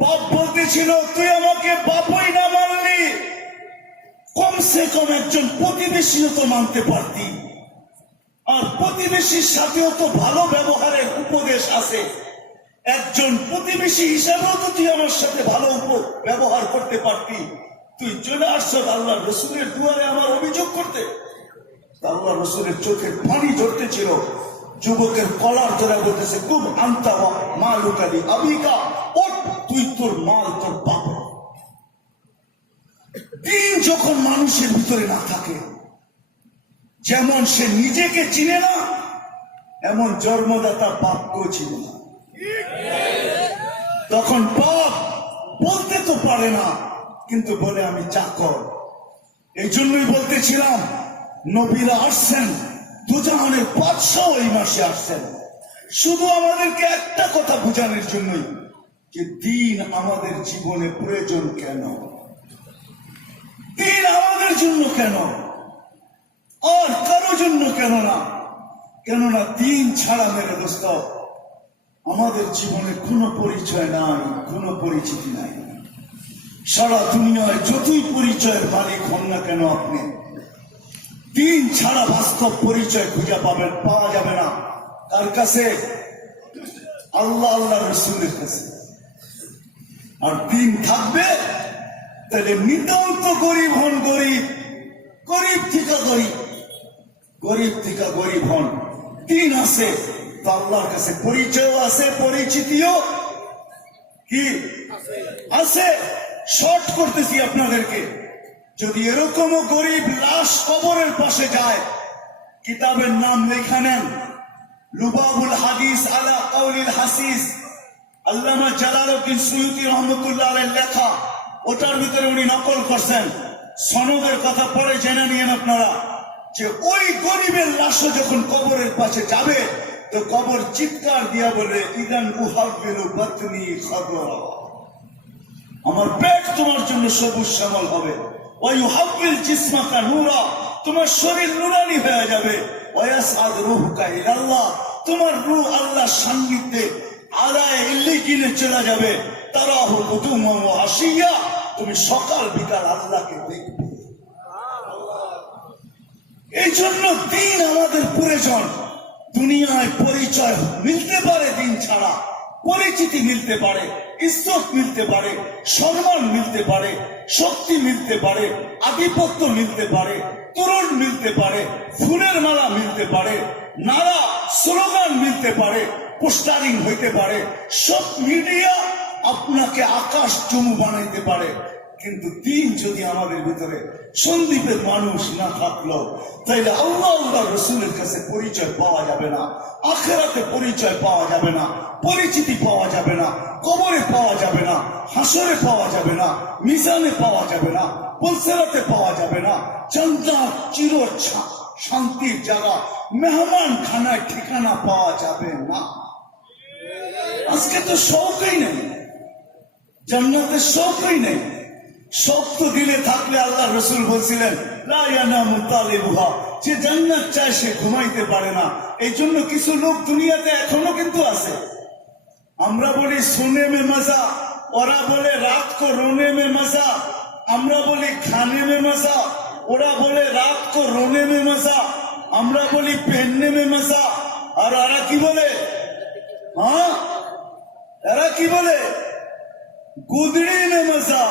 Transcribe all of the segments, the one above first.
বাপ বলতেছিল, তুই আমাকে বাপই না মানলি। কমসে কম একজন প্রতিবেশীও তো মানতে পারতি। আর প্রতিবেশীর সাথেও তো ভালো ব্যবহারের উপদেশ আছে। একজন প্রতিবেশী হিসাবেও তো তুই আমার সাথে ভালো ব্যবহার করতে পারতি। তুই চলে আসছ আল্লাহ রসুলের দুয়ারে আমার অভিযোগ করতে। আল্লাহ রসুলের চোখে পানি ঝরতেছিল। যুবকের কলার ধরে বলতেছে খুব আন্তা মা লুকালি আবিকা, ওঠ। তুই তোর মাল, তোর বাপ। দিন যখন মানুষের ভিতরে না থাকে, যেমন সে নিজেকে চিনে না, এমন জন্মদাতা বাপকেও চিনে না। তখন বাপ বলতে তো পারে না, কিন্তু বলে, আমি চাকর এই জন্যই বলতেছিলাম, নবীরা আসছেন, দুজাহানের পাঁচশো এই মাসে আসছেন। শুধু আমাদেরকে একটা কথা বোঝানোর জন্যই যে দিন আমাদের জীবনে প্রয়োজন কেন? দিন আমাদের জন্য কেন? আর কারও জন্য কেন না? কেননা দিন ছাড়া মেরে দোস্ত, আমাদের জীবনে কোনো পরিচয় নাই, কোনো পরিচিতি নাই। সারা দুনিয়ায় যতই পরিচয়ের মালিক হন না কেন আপনি, দিন ছাড়া বাস্তব পরিচয় খুঁজে পাবেন, পাওয়া যাবে না। তার কাছে? আল্লাহ আল্লাহ রসুলের কাছে। আর দিন থাকবে? তাহলে নিতান্ত গরিব হন গরিব গরিব থেকে গরিব গরিব থেকে গরিব হন। দিন আছে আল্লাহর কাছে পরিচয় আছে, পরিচিতিও। কি? আছে। শর্ট করতেছি আপনাদেরকে। যদি এরকম গরিব লাশ কবরের পাশে যায়, কিতাবের নাম লেখা নেন। লুবাবুল হাদিস আলা কাউলিল হাসিস। আল্লামা জালালউদ্দিন সুয়ুতি রহমতুল্লাহ আলের লেখা, ওটার ভিতরে উনি নকল করছেন। সনদের কথা পরে জেনে নিয়েন আপনারা যে ওই গরিবের লাশও যখন কবরের পাশে যাবে, তো কবর চিৎকার দিয়া বলে ইদান উহাবিল বাতনি আমার পেট তোমার জন্য সবুজ শ্যামল হবে। ওই হাব্বিল জিসমাকা নুরা, তোমার শরীর নুরানি হয়ে যাবে। ওয়াসাদ রুহকা ইলাল্লাহ, তোমার রূহ আল্লাহ সান্নিধ্যে চলে যাবে। তারা আসিয়া তুমি সকাল বিকাল আল্লাহকে দেখবে। এই জন্য দিন আমাদের প্রয়োজন। দুনিয়ায় পরিচয় মিলতে পারে দিন ছাড়া। পরিচিতি মিলতে পারে, ইজ্জত মিলতে পারে, সম্মান মিলতে পারে, শক্তি মিলতে পারে, আধিপত্য মিলতে পারে, তরুণ মিলতে পারে, ফুলের মালা মিলতে পারে নারা স্লোগান মিলতে পারে পোস্টারিং হইতে পারে, সব মিডিয়া আপনাকে আকাশ চুমু বানাইতে পারে। কিন্তু দিন যদি আমাদের ভিতরে সন্দীপের মানুষ না থাকল, তাইলে আল্লাহ আল্লাহ রসুলের কাছে পরিচয় পাওয়া যাবে না, আখেরাতে পরিচয় পাওয়া যাবে না, পরিচিতি পাওয়া যাবে না, কবরে পাওয়া যাবে না, হাসরে পাওয়া যাবে না, মিজানে পাওয়া যাবে না, পলসেরাতে পাওয়া যাবে না জান্নাত চির ছা- শান্তির জায়গা মেহমান খানায় ঠিকানা পাওয়া যাবে না। আজকে তো শৌকই নেই। জান্নাতের শৌকই নেই। শোক তো দিলে থাকলে আল্লাহ রসুল বলছিলেন। যে জান্নাত চায় সে ঘুমাইতে পারে না। এই জন্য কিছু লোক দুনিয়াতে এখনও কিন্তু আছে। আমরা বলি সোনে মে মজা। ওরা বলে, রাত কো রোনে মে মজা। আমরা বলি, খানে মে মজা। ওরা বলে, রাত কো রোনে মে মজা। আমরা বলি পেননে মে মজা। আর ওরা কি বলে? হ্যাঁ এরা কি বলে গুদড়ি মে মজা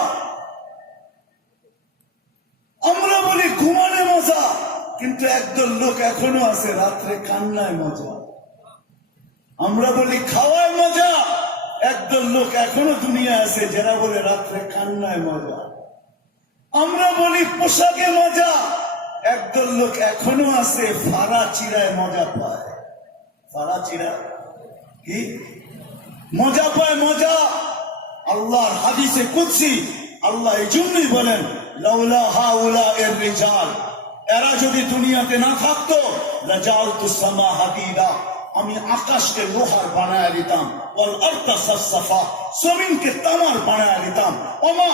আমরা বলি ঘুমানে মজা কিন্তু একদল লোক এখনও আছে রাত্রে কান্নায় মজা আমরা বলি খাওয়ায় মজা একদল লোক এখনও দুনিয়া আছে যারা বলে রাত্রে কান্নায় মজা আমরা বলি পোশাকে মজা একদল লোক এখনও আছে ফাড়া চিরায় মজা পায় ফাড়া চিরা কি? মজা পায় মজা। আল্লাহর হাদিসে কুদসি। আল্লাহ এই জন্যই বলেন এর যদি দুনিয়াতে না থাকতো আমি আকাশকে লোহার বানায় দিতাম দিতাম। ওমা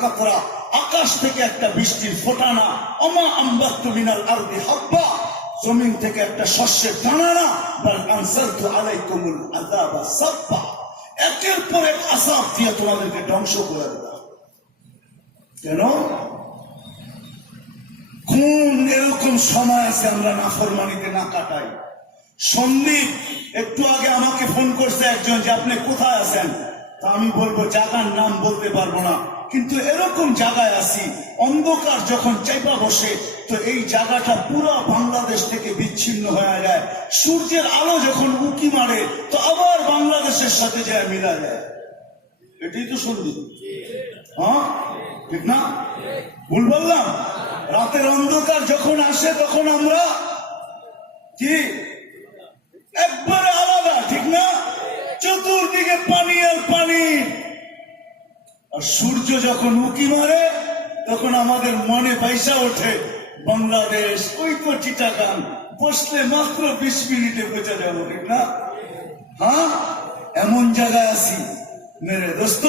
কাতরা। আকাশ থেকে একটা বৃষ্টির ফোঁটানা। ওমা আম্বাতু মিনাল আরদি হাব্বা। জমিন থেকে একটা শস্যের টানা না বাল আনসালতু আলাইকুমুল আযাবা সাব্বা। একের পর এক আসাব দিয়ে তোমাদেরকে ধ্বংস করে কেন? কোন এরকম সময় আছে আমরা নাফরমানিতে না কাটাই? সন্দীপ, একটু আগে আমাকে ফোন করছে একজন যে আপনি কোথায় আছেন? তা আমি বলব, জায়গার নাম বলতে পারব না। কিন্তু এরকম জায়গায় আছি, অন্ধকার যখন চাইপা বসে তো এই জায়গাটা পুরো বাংলাদেশ থেকে বিচ্ছিন্ন হয়ে যায়। সূর্যের আলো যখন উকি মারে, তো আবার বাংলাদেশের সাথে যায় মিলা যায়। এটাই তো সন্দীপ হ্যাঁ? ঠিক না? ভুল বললাম? রাতের অন্ধকার যখন আসে, তখন আমরা কি? একবারে আলাদা, ঠিক না? চতুর্দিকে পানি আর পানি। আর সূর্য যখন উকি মারে, তখন আমাদের মনে পয়সা ওঠে। বাংলাদেশ ওই তো চিটাগাং বসলে মাত্র বিশ মিনিটে পৌঁছে যাব, ঠিক না? হ্যাঁ? এমন জায়গায় আছি। মেরে দোস্ত,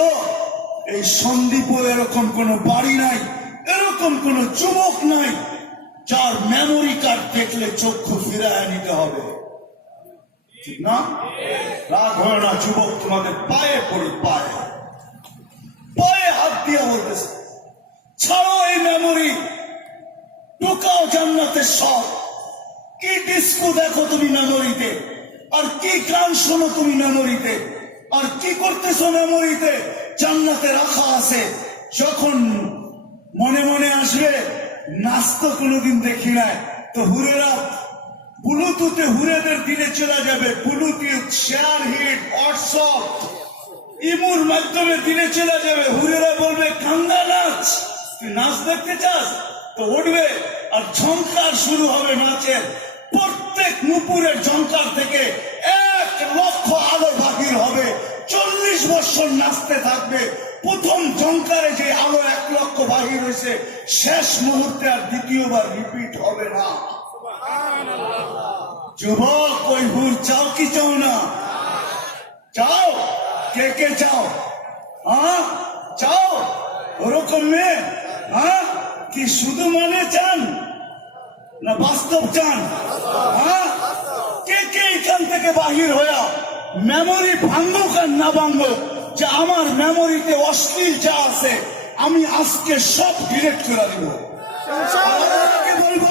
এই সন্দীপও এরকম কোন বাড়ি নাই, এরকম কোন যুবক নাই, যার মেমোরি কার্ড দেখলে চক্ষু ফিরায় নিতে হবে। ঠিক না? রাগ হয় না, যুবক তোমাদের পায়ে পড়ি, পায়ে। পায়ে হাত দিয়ে বলতেছে, ছাড়ো এই মেমোরি ঢুকাও জান্নাতের সব। কি ডিস্কো দেখো তুমি মেমোরিতে? আর কি গান শোনো তুমি মেমোরিতে? আর কি করতেছো মেমোরিতে? জান্নাতে রাখা আছে। যখন মনে মনে আসবে নাচ তো কোনোদিন দেখি নাই। তো হুরেরা, ব্লুটুথে হুরেদের দিনে চলে যাবে। ব্লুটুথ, শেয়ার হিট, হোয়াটসঅ্যাপ, ইমুর মাধ্যমে দিনে চলে যাবে। হুরেরা বলবে কাঙ্গা নাচ তুই নাচ দেখতে চাস? তো উঠবে। আর ঝঙ্কার শুরু হবে নাচের প্রত্যেক নুপুরের ঝঙ্কার থেকে এক লক্ষ আলো বাহির হবে। চল্লিশ বছর নাচতে থাকবে। প্রথম ঝঙ্কারে যে আলো এক লক্ষ বাহির হয়েছে, শেষ মুহূর্তে আর দ্বিতীয়বার রিপিট হবে না। যুবক ওই হুর চাও কি চাও না? চাও? কে কে চাও? হ্যাঁ? চাও? ওরকম মেয়ে? হ্যাঁ? কি শুধু মনে চান? না বাস্তব চান? হ্যাঁ? কে কে এখান থেকে বাহির হইয়া মেমোরি ভাঙুক আর না ভাঙুক, যে আমার মেমোরিতে অশ্লীল যা আছে, আমি আজকে সব ডিলেট করে দিব। বলব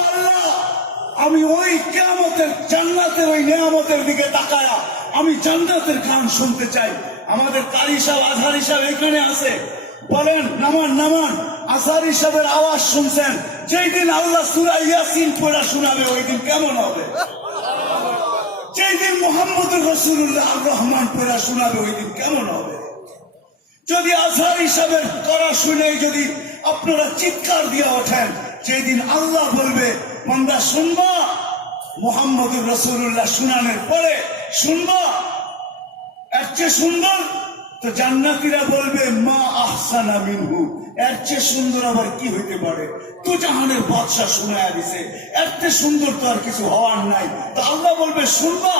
আমি ওই কেয়ামতের জান্নাতের, ওই নেয়ামতের দিকে তাকায়া আমি জান্নাতের গান শুনতে চাই। আমাদের কারি সাহেব এখানে আছে। বলেন, নামান নামান। আসার হিসাবের আওয়াজ শুনছেন। যেই দিন আল্লাহ সুরা ইয়াসিন পড়া শোনাবে, ওই দিন কেমন হবে? যেই দিন মোহাম্মদ রসুল্লাহ রহমান পড়া শোনাবে, ওই দিন কেমন হবে? যদি আজহার হিসাবের করা শুনে যদি আপনারা চিৎকার দিয়ে ওঠেন, যেই দিন আল্লাহ বলবে মন্দা শুনবা? মোহাম্মদুর রসুল্লাহ শুনানোর পরে, শুনবা? এর চেয়ে সুন্দর তো জান্নাতিরা বলবে, মা আহসানা মিনহু। এর চেয়ে সুন্দর আবার কি হইতে পারে? তো জাহানের বাদশাহ শোনায় দিছে এর চেয়ে সুন্দর তো আর কিছু হওয়ার নাই। তো আল্লাহ বলবে শুনবা?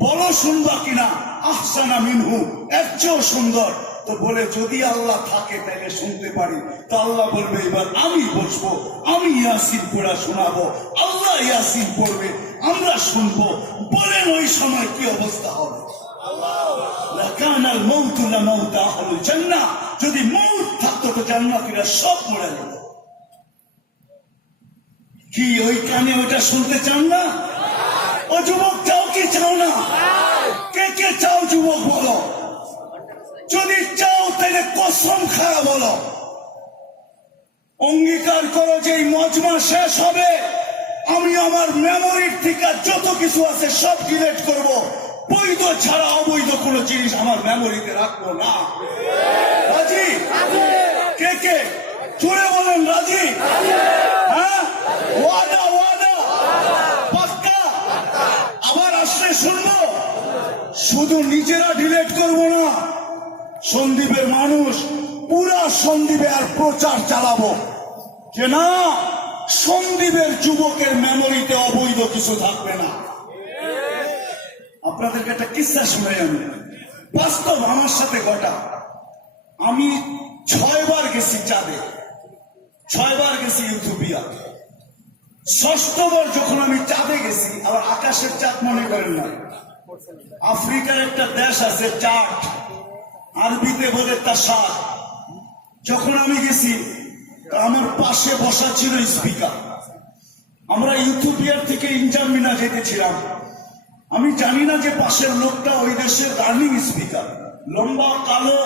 বলো শুনবা কিনা? আহসানা মিনহু এর চেয়েও সুন্দর। তো বলে যদি আল্লাহ থাকে তাহলে শুনতে পারি। তো আল্লাহ বলবে এবার আমি বসবো আমি ইয়াসিন পড়া শোনাবো আল্লাহ ইয়াসিন পড়বে আমরা শুনব। বলেন ওই সময় কি অবস্থা হবে? যদি মৌত থাকতো তো জান্নাতীরা সব মরে যেত কি ওই কানে ওটা শুনতে চান না? ও যুবক, চাও কি চাও না? কে কে চাও যুবক বলো? যদি চাও, তাহলে কসম খায়া বলো। অঙ্গীকার করো যে মজমা শেষ হবে। আমি আমার মেমোরির থেকে যত কিছু আছে সব ডিলেট করব। বৈধ ছাড়া অবৈধ কোনো জিনিস আমার মেমোরিতে রাখব না। কে কে জোরে বলেন, রাজি? হ্যাঁ? ওয়াদা ওয়াদা। পাক্কা? আবার আসলে শুধু নিজেরা ডিলেট করব না, সন্দীপের মানুষ পুরা সন্দীপে আর প্রচার চালাবো। যে না, সন্দীপের যুবকের মেমোরিতে অবৈধ কিছু থাকবে না। আপনাদেরকে একটা কিস্সা শুনে আমি। বাস্তব আমার সাথে ঘটা। আমি ছয়বার গেছি চাঁদে, ছয়বার গেছি ইউথোপিয়া। ষষ্ঠবার যখন আমি চাঁদে গেছি, আবার আকাশের চাঁদ মনে করেন না। আফ্রিকার একটা দেশ আছে চাট আরবিতে বলে তা সাত যখন আমি গেছি আমার পাশে বসা ছিল স্পিকার। আমরা ইউথোপিয়ার থেকে ইনজামিনা যেতেছিলাম। আমি জানি না যে পাশের লোকটা ওই দেশের রানিং স্পিকার। লম্বা, কালো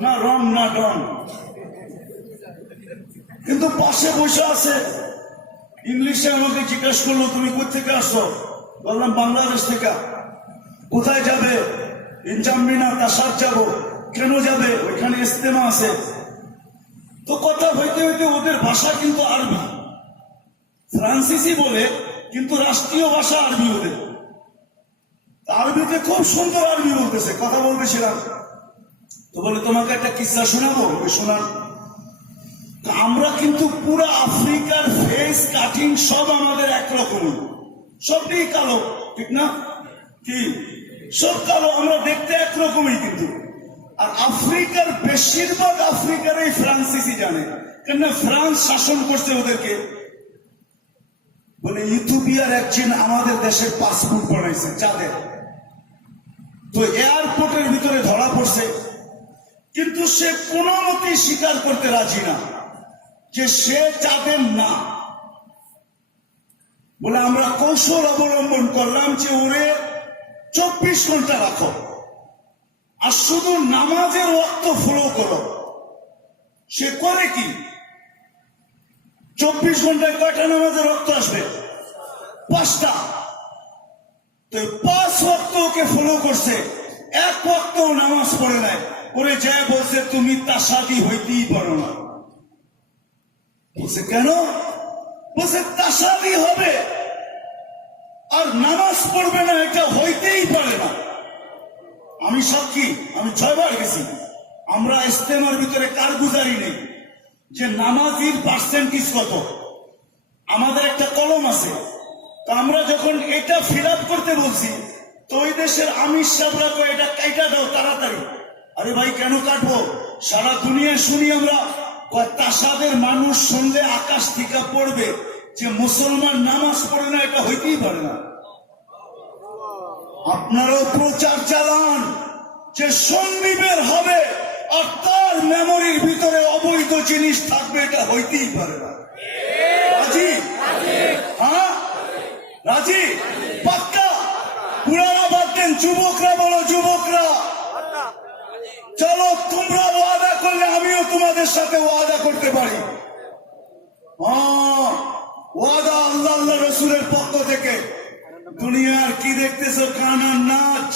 না রং, না ডন কিন্তু পাশে বসে আছে। ইংলিশে আমাকে জিজ্ঞেস করল, তুমি কোথেকে আসছো? বললাম, বাংলাদেশ থেকে। কোথায় যাবে? ইনজামিনা তাসার যাব। কেন যাবে? ওইখানে ইস্তেমা আছে। তো কথা হইতে হইতে ওদের ভাষা কিন্তু আরবি। ফ্রান্সিসি বলে, কিন্তু রাষ্ট্রীয় ভাষা আরবি ওদের। আরবিতে খুব সুন্দর আরবি বলতেছে, কথা বলতেছিলাম। তো বলে, তোমাকে একটা কিসা শোনাবো? শোনান। আমরা কিন্তু পুরো আফ্রিকার ফেস কাটিং সব আমাদের একরকমই সবই কালো, ঠিক না? কি? সব কালো, আমরা দেখতে একরকমই কিন্তু। আর আফ্রিকার বেশিরভাগ আফ্রিকার এই ফ্রান্সিসি জানে। কেন ফ্রান্স শাসন করছে ওদেরকে। বলে, ইথিওপিয়ার একজন আমাদের দেশের পাসপোর্ট বানাইছে চাঁদের তো এয়ারপোর্টের ভিতরে ধরা পড়ছে। কিন্তু সে কোনো মতেই স্বীকার করতে রাজি না যে সে চাঁদের না। বলে আমরা কৌশল অবলম্বন করলাম যে ওরে চব্বিশ ঘণ্টা রাখো। আর শুধু নামাজের রক্ত ফলো করো। সে করে কি? চব্বিশ ঘন্টায় কয়টা নামাজের রক্ত আসবে? পাঁচটা। তো পাঁচ ওয়াক্ত ওকে ফলো করছে, এক ওয়াক্ত নামাজ পড়ে নাই। ওরে যায় বলছে, তুমি তাসাদি হইতেই পারো না। বলছে, কেন? বলছে তাসাদি হবে। আর নামাজ পড়বে না, এটা হইতেই পারে না। আমি সাক্ষী, আমি ছয়বার গেছি। আমরা ইস্তেমার ভিতরে কারগুজারি নেই? যে নামাজির পার্সেন্টেজ কত? আমাদের একটা কলম আছে। তো আমরা যখন এটা ফিল করতে বলছি, তো ওই দেশের আমির সাহরা কো এটা কাইটা দাও, তাড়াতাড়ি। আরে ভাই, কেন কাটবো? সারা দুনিয়ায় শুনি আমরা তাসাদের মানুষ শুনলে আকাশ থেকে পড়বে, যে মুসলমান নামাজ পড়ে না, এটা হইতেই পারে না। আপনারাও প্রচার চালান, যে সন্দীপের হবে, আর তার মেমোরির ভিতরে অবৈধ জিনিস থাকবে, এটা হইতেই পারে না। রাজি? হ্যাঁ? রাজি? পাক্কা? পুরানা বাদ দেন যুবকরা, বলো যুবকরা। চলো, তোমরা ওয়াদা করলে আমিও তোমাদের সাথে ওয়াদা করতে পারি। ওয়াদা আল্লাহ আল্লাহ রসুলের পক্ষ থেকে। দুনিয়ার কি দেখতেছো? কানার নাচ।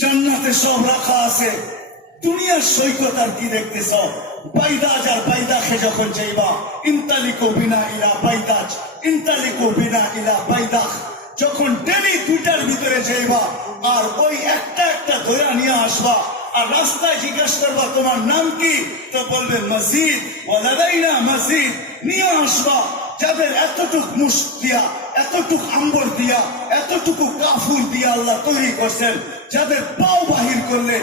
জান্নাতে সব রাখা আছে। দুনিয়ার সৈকত আর কি দেখতেছ? বাইদাজ আর যখন যাইবা, ইন্তালিকো বিনা ইলা বাইদাজ, ইন্তালিকো বিনা ইলা বাইদাখ। যখন ডেলি দুইটার ভিতরে যাইবা, আর ওই একটা একটা ধরে নিয়ে আসবা আর রাস্তায় জিজ্ঞাসা করবা, তোমার নাম কি? তো বলবে মসজিদ ওয়ালাদাই না মসজিদ নিয়ে আসবা। যাদের এতটুক মুস দিয়া, এতটুক আম্বর দিয়া, এতটুকু কাফুর দিয়া আল্লাহ তৈরি করছেন, যাদের পাও বাহির করলে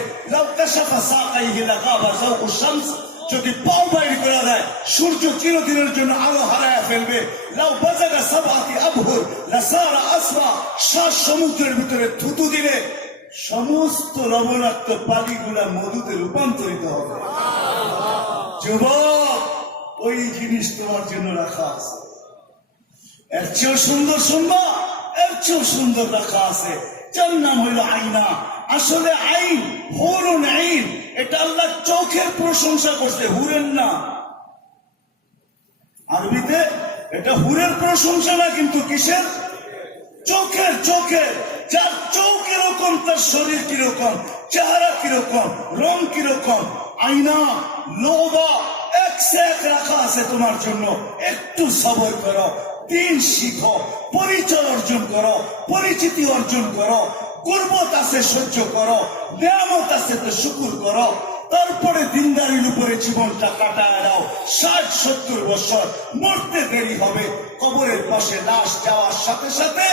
যদি পাও বাহির করা যায়, সূর্য চিরদিনের জন্য আলো হারায় ফেলবে। লাউ বাজাগা সাবাতি আবহুর, লাসারা আসবা, শ্বাস সমুদ্রের ভিতরে থুতু দিলে সমস্ত লবণাক্ত পানিগুলা মধুতে রূপান্তরিত হবে। যুবক, ওই জিনিস তোমার জন্য রাখা আছে। এর চেয়েও সুন্দর শুনবা এর চেয়েও সুন্দর রাখা আছে। যার নাম হইল আইনা আসলে আইন, হরুন আইন, এটা আল্লাহ চোখের প্রশংসা করছে হুরেন না আরবিতে এটা হুরের প্রশংসা না, কিন্তু কিসের? চোখের চোখের। যার কীরকম তার শরীর কীরকম? চেহারা কীরকম? রং কীরকম? আইনা লোবা, এক এক রাখা আছে তোমার জন্য। একটু সবর করো, দিন শিখো, পরিচয় অর্জন করো, পরিচিতি অর্জন করো কুর্বত আছে সহ্য করো, নিয়ামত আছে তো শুকুর করো। তারপরে দিনদারির উপরে জীবনটা কাটায় দাও ষাট, সত্তর বছর মরতে দেরি হবে, কবরের পাশে লাশ যাওয়ার সাথে সাথে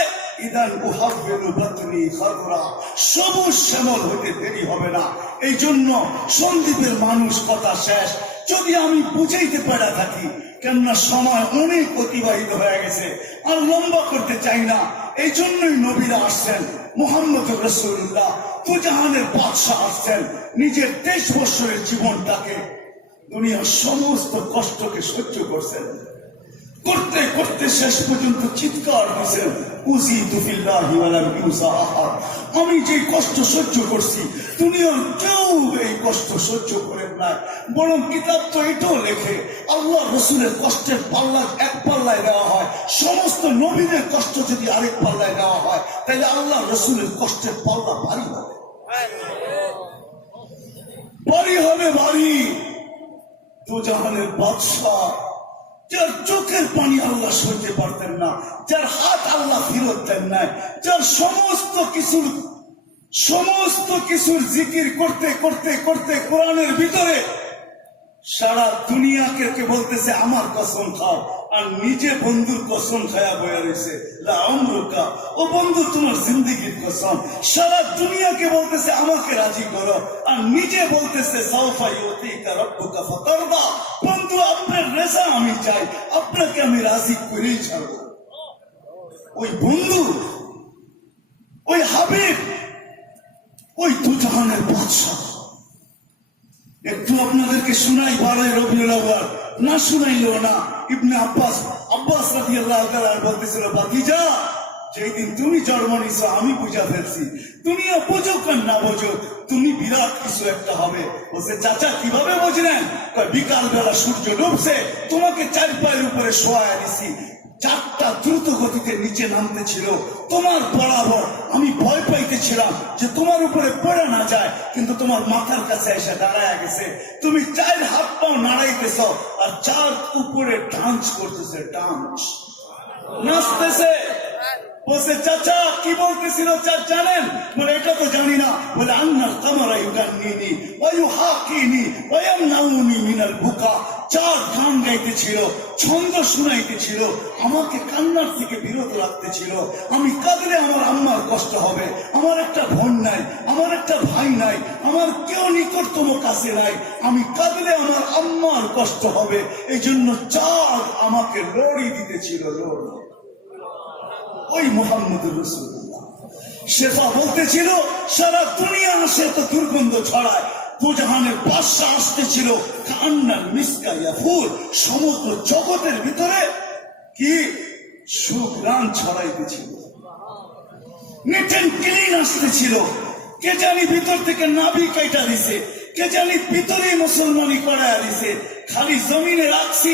আর লম্বা করতে চাই না। এই জন্যই নবীরা আসছেন, মোহাম্মদ রসুল্লাহ তুজাহানের বাদশাহ আসছেন, নিজের তেইশ বছরের জীবনটাকে, দুনিয়ার সমস্ত কষ্টকে সহ্য করছেন। করতে করতে শেষ পর্যন্ত চিৎকার দিয়েছেন। উজি তুফিল্লাহি ওয়ালাম ইউসা আহাদ আমি যে কষ্ট সহ্য করছি দুনিয়ার কেউ এই কষ্ট সহ্য করেন না বরং কিতাব তো এটাও লেখে, আল্লাহ রসুলের কষ্টের পাল্লা এক পাল্লায় দেওয়া হয়। সমস্ত নবীদের কষ্ট যদি আরেক পাল্লায় দেওয়া হয়, তাহলে আল্লাহ রসুলের কষ্টের পাল্লা ভারী হবে। ভারী হবে, ভারী। দুজাহানের বাদশাহ যার চোখের পানি আল্লাহ সইতে পারতেন না, যার হাত আল্লাহ ফিরত দেন নাই, যার সমস্ত কিছুর সমস্ত কিছুর জিকির করতে করতে করতে কোরআনের ভিতরে সারা দুনিয়াকে কে বলতেছে, আমার কসম খাও, আর নিজে বন্ধুর কসম খায়া বয়া রয়েছে আমরুকা, ও বন্ধু, তোমার জিন্দিগির কসম। সারা দুনিয়াকে বলতেছে, আমাকে রাজি করো। আর নিজে বলতেছে, সাউফা ইউতিকা রব্বুকা ফাতারদা। রেজা আমি চাই, আপনাকে আমি রাজি করেই ছাড়ব। ওই বন্ধু, ওই হাবিব, ওই দুজাহানের বাদশাহ। একটু আপনাদেরকে শোনাই বাড়াই রবিউল আবার না শুনাইলো না, ইবনে আব্বাস আব্বাস রাজি আল্লাহ বলতেছিল বাতিজা যেই দিন তুমি জন্ম নিছো, আমি বুঝা ফেলছি। দুনিয়া বোঝো আর না বোঝো, তুমি বিরাট কিছু একটা হবে। বলছে চাচা কীভাবে বুঝলেন বিকাল বেলা সূর্য ডুবছে, তোমাকে চার পায়ের উপরে শোয়া দিছি। চারটা দ্রুত গতিতে নিচে নামতে ছিল। তোমার বরাবর আমি ভয় পাইতেছিলাম যে তোমার উপরে পড়ে না যায়, কিন্তু তোমার মাথার কাছে এসে দাঁড়ায় গেছে। তুমি চার হাত পাও নাড়াইতেছ, আর চার উপরে ডান্স করতেছে, ডান্স। নাচতেছে। বলছে, চাচা, কি বলতেছিল চার জানেন? বলে, এটা তো জানি না। বলে আন্নার কামারা ইউগান্নিনি ওয়ু হাকিনি ওয়াম নাউনি মিনাল বুকা। চার গান গাইতেছিল, ছন্দ শুনাইতেছিল, আমাকে কান্নার থেকে বিরত রাখতেছিল। আমি কাঁদলে আমার আম্মার কষ্ট হবে, আমার একটা বোন নাই, আমার একটা ভাই নাই, আমার কেউ নিকটতম কাছে নাই। আমি কাঁদলে আমার আম্মার কষ্ট হবে এই জন্য চাঁদ আমাকে লড়ি দিতেছিল লড়ি ওই মোহাম্মদ রসুল্লাহ শেফা বলতেছিল, সারা দুনিয়া আসে তো দুর্গন্ধ ছড়ায়। দুজাহানের আসতেছিল, কান্নার সমস্ত জগতের ভিতরে কি? ছড়াইতেছিল। নিটেন ক্লিন আসতেছিল। কে জানি ভিতর থেকে নাভি কাইটা দিছে, কে জানি ভিতরে মুসলমানি করায় দিছে। খালি জমিনে রাখছি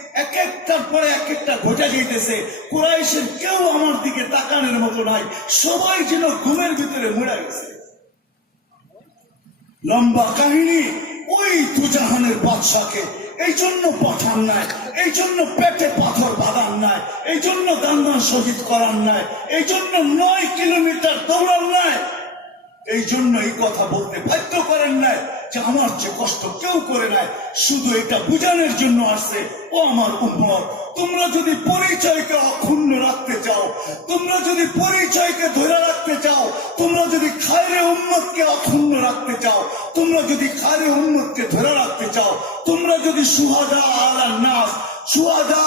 এক একটার পরে এক একটা ঘটে যাইতেছে কোরাইশের কেউ আমার দিকে তাকানোর মতো নাই। সবাই যেন ঘুমের ভিতরে মরে গেছে। লম্বা কাহিনী, ওই দুজাহানের বাদশাকে। এই জন্য পাঠান নাই, এই জন্য পেটে পাথর বাঁধান নাই, এই জন্য দান্দান শহীদ করার নাই, এই জন্য নয় কিলোমিটার দৌড়ান নাই। এই জন্য এই কথা বলতে বাধ্য করেন নাই। যে আমার যে কষ্ট কেউ করে নাই, শুধু এটা বুঝানোর জন্য আসছে, ও আমার উম্মত, তোমরা যদি পরিচয়কে অক্ষুণ্ণ রাখতে চাও, তোমরা যদি পরিচয়কে ধরে রাখতে চাও, তোমরা যদি খায়রে উম্মতকে অক্ষুণ্ণ রাখতে চাও, তোমরা যদি খায়রে উম্মতকে ধরে রাখতে চাও, তোমরা যদি সুহাদা আলা নাস, সুহাদা,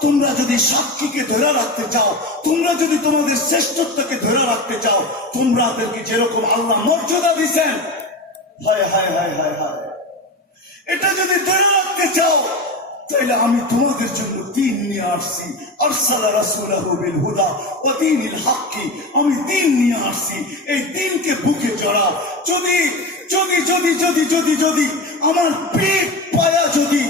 তোমরা যদি সাক্ষীকে ধরে রাখতে চাও, তোমরা যদি তোমাদের শ্রেষ্ঠত্বকে ধরে রাখতে চাও তোমরাদেরকে যেরকম আল্লাহ মর্যাদা দিছেন হায় হায় হায় হায় হায়। এটা যদি ধরে রাখতে চাও তাহলে আমি তোমাদের জন্য দিন নিয়ে আসছি। আরসালা রাসূলাহু বিল হুদা ওয়া দীনিল হাক্কি। আমি দিন নিয়ে আসছি। এই দিনকে বুকে জড়াও। যদি যদি যদি যদি যদি যদি আমার পেট পায়া যদি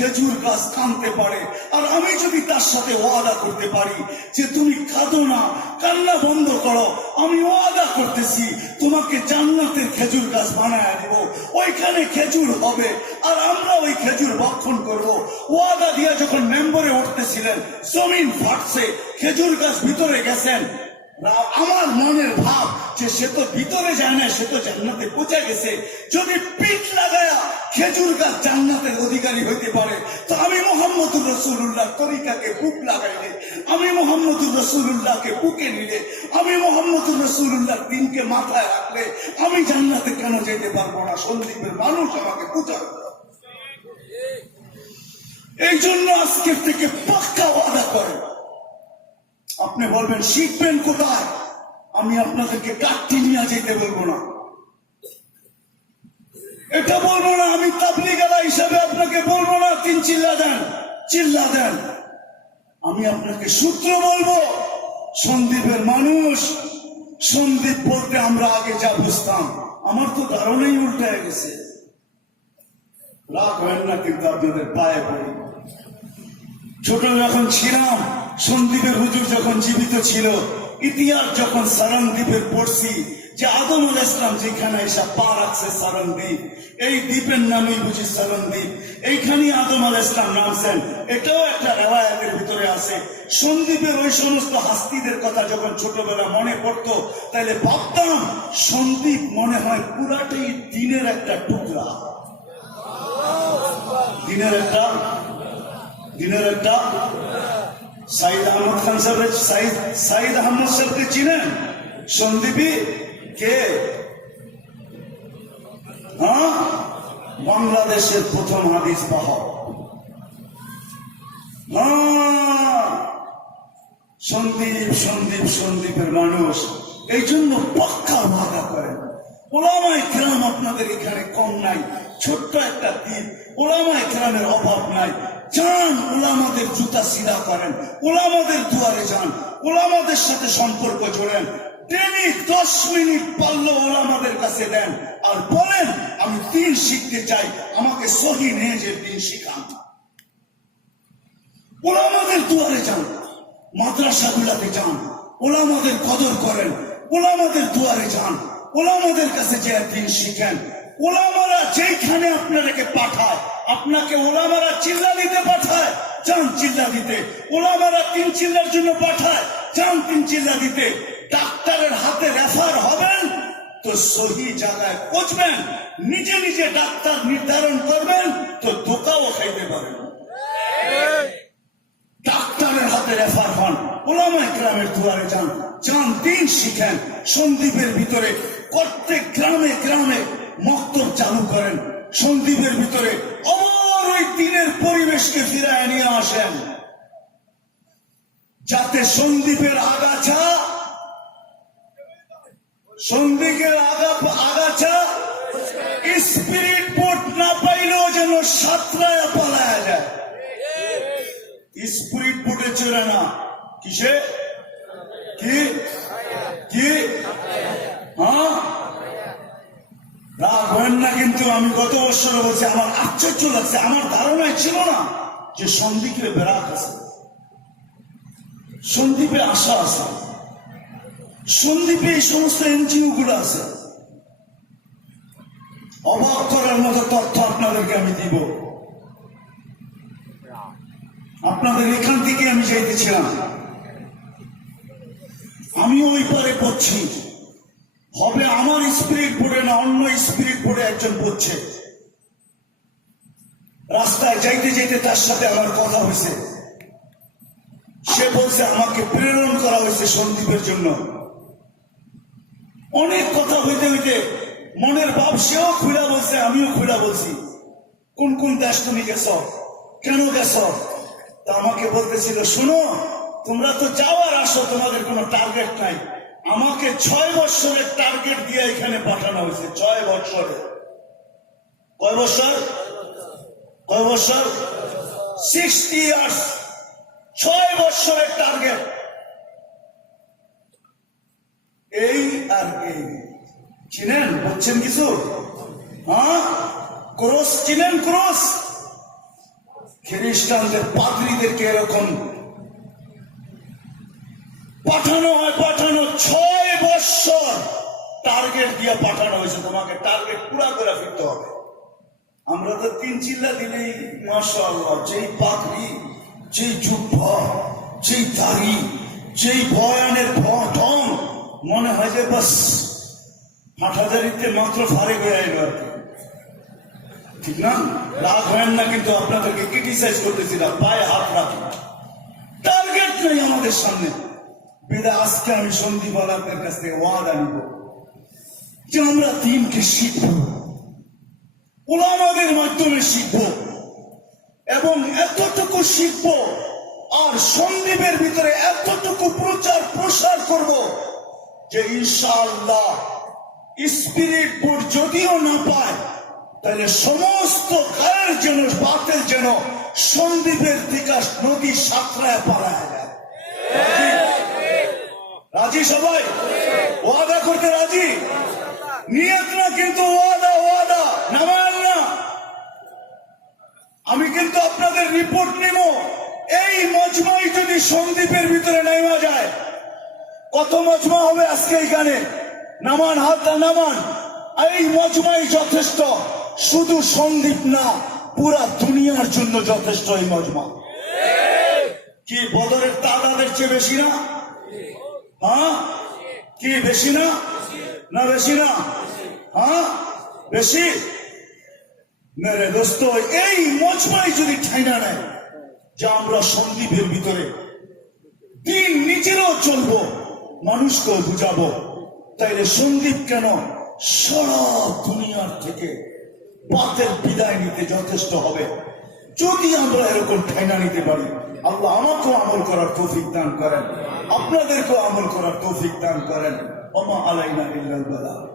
খেজুর গাছ কানতে পারে। আর আমি যদি তার সাথে ওয়াদা করতে পারি যে তুমি কাঁদো না, কান্না বন্ধ করো, আমি ওয়াদা করতেছি, তোমাকে জান্নাতের খেজুর গাছ বানায় দিব। ওইখানে খেজুর হবে, আর আমরা ওই খেজুর ভক্ষণ করব। ওয়াদা দিয়ে যখন মেম্বরে উঠতেছিলেন, জমিন ফাটছে, খেজুর গাছ ভিতরে গেছেন। আমার মনের ভাব যে সে তো ভিতরে যায় না, সে তো জান্নাতে পৌঁছে গেছে। যদি পিঠ লাগায়া খেজুর গাছ জান্নাতের অধিকারী হইতে পারে, তো আমি মোহাম্মদুর রসুল্লাহ তরিকাকে বুক লাগাইলে আমি মোহাম্মদুর রসুল্লাহকে বুকে নিলে, আমি মোহাম্মদুর রসুল্লাহ দিনকে মাথায় রাখলে, আমি জান্নাতে কেন যেতে পারব না? সন্দীপের মানুষ আমাকে পূজা এই জন্য আজকের থেকে পাক্কা ওয়াদা করে। আপনি বলবেন, শিখবেন কোথায়? আমি আপনাদেরকে কাটটি নিয়ে যেতে বলব না। এটা বলব না, আমি তাবলিগালা হিসাবে আপনাকে বলব না, তিন চিল্লা দেন চিল্লা দেন। আমি আপনাকে সূত্র বলব, সন্দীপের মানুষ, সন্দীপ বলতে আমরা আগে যা বুঝতাম। আমার তো ধারণাই উল্টে গেছে। রাগ হয় না কিন্তু আপনাদের পায়ে পড়ি। ছোট যখন ছিলাম সন্দীপের হুজুর যখন জীবিত ছিল, ইতিহাস যখন সারণদ্বীপের পড়ছি, যে আদম আল ইসলাম যেখানে এসে পা রাখছে সারণদ্বীপ, এই দ্বীপের নামই বুঝি সারণদ্বীপ। এইখানে আদম আল ইসলাম নামছেন। এটাও একটা রেওয়ায়তের ভিতরে আছে। সন্দীপের ওই সমস্ত হাস্তিদের কথা যখন ছোটবেলা মনে পড়তো তাহলে ভাবতাম সন্দীপ মনে হয় পুরাটাই দিনের একটা টুকরা। দিনের একটা দিনের একটা সাইদ আহমদ খান সাহেব, সাইদ সাইদ আহমদ সাহেবকে চিনেন? সন্দীপী? কে? হ্যাঁ? বাংলাদেশের প্রথম হাদিস বাহক। হ্যাঁ। সন্দীপ সন্দীপ, সন্দীপের মানুষ। এই জন্য পাক্কা ওয়াদা করেন। ওলামায় গ্রাম আপনাদের এখানে কম নাই, ছোট্ট একটা দ্বীপ। ওলামায় গ্রামের অভাব নাই। যান, ওলামাদের জুতা সিধা করেন, ওলামাদের দুয়ারে যান, ওলামাদের সাথে সম্পর্ক জোড়েন। দশ মিনিট ওলামাদের কাছে দেন আর বলেন, আমি দিন শিখতে চাই, আমাকে সহি নেজের দিন শিখান। ওলামাদের দুয়ারে যান, মাদ্রাসাগুলাতে যান, ওলামাদের কদর করেন, ওলামাদের দুয়ারে যান, ওলামাদের কাছে যে দিন শিখেন, ওলামারা যেইখানে আপনাকে পাঠায় আপনাকে ওলামারা চিল্লা দিতে পাঠায় চান চিল্লা দিতে। ওলামারা তিন চিল্লার জন্য পাঠায় চান তিন চিল্লা দিতে। ডাক্তারের হাতে রেফার হবেন, তো সহি জায়গায় পৌঁছবেন। নিজে নিজে ডাক্তার নির্ধারণ করবেন, তো ধোকাও খাইতে পারেন। ডাক্তারের হাতে রেফার হন, ওলামা গ্রামের দুয়ারে যান। চান দিন শিখেন। সন্দীপের ভিতরে প্রত্যেক গ্রামে গ্রামে মক্তব চালু করেন। সন্দীপের ভিতরে অমর ওই দিনের পরিবেশকে ফিরায় নিয়ে আসেন। যাতে সন্দীপের আগাছা সন্দীপের আগা আগাছা স্পিরিট বোট না পাইলেও যেন সাতরায় পালায় যায়। স্পিরিট বোটে চলে না। কিসে? কি? কি? হ্যাঁ? রাগ হবেন না কিন্তু আমি গত বছর বলছি, আমার আশ্চর্য লাগছে, আমার ধারণায় ছিল না যে সন্দীপে বেড়াক আছে। সন্দীপে আশা আছে। সন্দীপে এই সমস্ত এনজিও গুলো আছে। অবাক করার মতো তথ্য আপনাদেরকে আমি দিব। আপনাদের এখান থেকে আমি যাইতেছিলাম। আমি ওই পারে পড়ছি। হবে আমার স্পিরিট বোর্ডে না অন্য স্পিরিট বোর্ডে একজন পড়ছে রাস্তায় যাইতে যাইতে তার সাথে আমার কথা হয়েছে। সে বলছে, আমাকে প্রেরণ করা হয়েছে সন্দীপের জন্য। অনেক কথা হইতে হইতে মনের ভাব সেও খুলে বলছে, আমিও খুলে বলছি। কোন কোন দেশ তুমি গেছ? কেন গেছ? তা আমাকে বলতেছিল, শোনো, তোমরা তো যাওয়ার আসো, তোমাদের কোনো টার্গেট নাই। আমাকে ছয় বছরের টার্গেট দিয়ে এখানে পাঠানো হয়েছে, ছয় বছরে কয় বছর কয় বছর সিক্সটি ইয়ার্স ছয় বছরের টার্গেট এই আর এই চিনেন? বলছেন কিছু? হ্যাঁ? ক্রস চিনেন ক্রস? খ্রিস্টানদের পাদ্রীদেরকে এরকম পাঠানো হয়, পাঠানো ছয় বৎসর টার্গেট দিয়ে পাঠানো হয়েছে, তোমাকে টার্গেট পুরা করে ফিরতে হবে। আমরা তো তিন চিল্লা দিলেই, মাশাআল্লাহ, যেই পাখরি যেই যুদ্ধ যেই দাড়ি, যেই বয়ানের ঢং মনে হয় যে বাস হাঁটাদারিতে মাত্র ফারে হয়ে এলো ঠিক না? রাগ হয় না, কিন্তু আপনাদেরকে ক্রিটিসাইজ করতেছি না, পায়ে হাত রাখুন টার্গেট নেই আমাদের সামনে। বেদা, আজকে আমি সন্দীপালাদের কাছ থেকে ওয়াদা নিব যে আমরা দিনকে শিখব। ওলামাদের মাধ্যমে শিখব এবং এতটুকু শিখব আর সন্দীপের ভিতরে এতটুকু প্রচার প্রসার করব যে ইনশাআল্লাহ স্পিরিট বোর্ড যদিও না পায়, তাহলে সমস্ত গায়ের যেন বাতের যেন সন্দীপের দিকে নদী সাঁতরায় পালায় যায় রাজি সবাই? ওয়াদা করতে রাজি? নিয়ত না, কিন্তু ওয়াদা ওয়াদা। নামান না। আমি কিন্তু আপনাদের রিপোর্ট নেব। এই মজমাই যদি সন্দীপের ভিতরে নেমা যায়, কত মজমা হবে আজকে এখানে নামান, হাত নামান? এই মজমাই যথেষ্ট। শুধু সন্দীপ না, পুরা দুনিয়ার জন্য যথেষ্ট এই মজমা। কি বদরের তাদাদের চেয়ে বেশি না? হ্যাঁ? কি, বেশি না? না, বেশি না? হ্যাঁ? বেশি? মেরে দোস্ত, এই মজমাই যদি ঠাইনা নেয়, যে আমরা সন্দীপের ভিতরে, দিন নিজেরও চলবো, মানুষকেও বুঝাবো। তাইলে সন্দীপ কেন সারা দুনিয়ার থেকে বাতের বিদায় নিতে যথেষ্ট হবে? যদি আমরা এরকম ঠাইনা নিতে পারি, আল্লাহ আমাকেও আমল করার তৌফিক দান করেন। আপনাদেরকেও আমল করার তৌফিক দান করেন। ওমা আলাইনা ইল্লাল বালা।